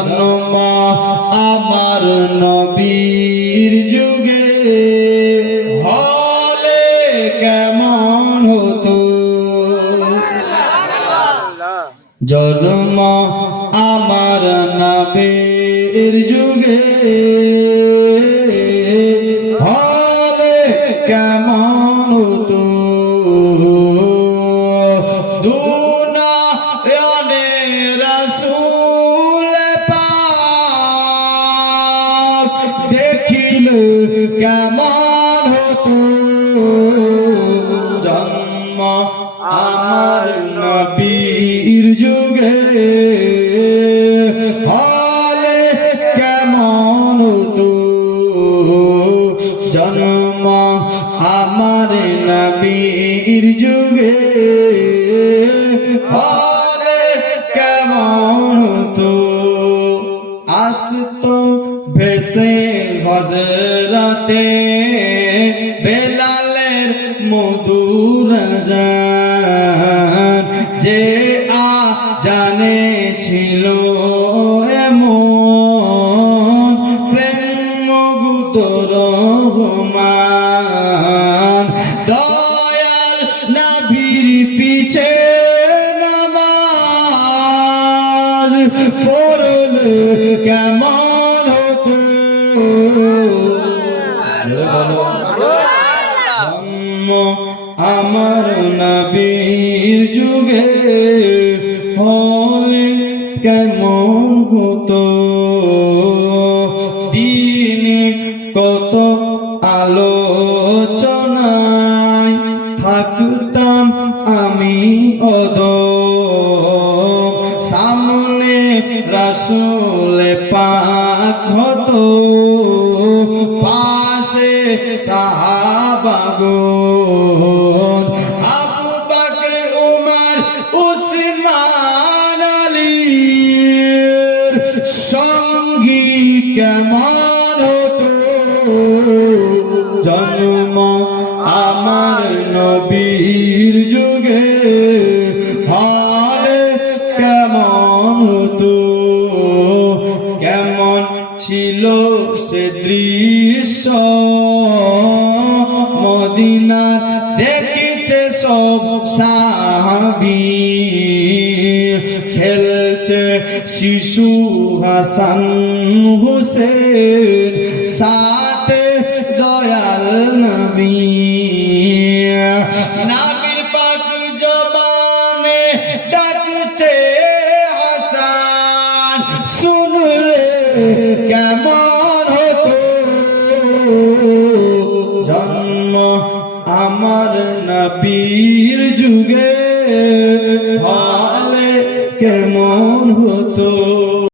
জন্ম আমার নবীর যুগে হলে কেমন হতো জন্ম আমার নবীর যুগে হলে কেমন হতো দুনিয়াতে রাসূল পাক দেখিলে কেমন হতো জন্ম আমার নবীর যুগে হলে কেমন হতো জন্ম আমার নবীর যুগে হলে কেমন হতো আসতো ভেসে হযরতে বেলালের মধুর আযান যে জানে ছিল এমন প্রেম গুতর রহমান দয়াল নবীর পিছে নামাজ পড়লে কেমন হতো আমার নবীর যুগে হলে কেমন হতো দিনে কত আলোচনায় থাকতাম আমি অদম সামনে রাসূল পাক হতো পাশে সাহাবাগণ আবু বকর উমর উসমান আলীর সঙ্গী কেমন হতো জন্ম আমার নবীর যুগে হলে কেমন হতো কেমন ছিল সে দৃশ্য মদিনা দেখিছে সব সাহাবী খেলছে শিশু হাসান হুসেন সাথে দয়াল নবী নবীর পাক জবানে ডাকছে হাসান শুনলে কেমন হতো জন্ম আমার নবীর যুগে হলে কেমন হতো।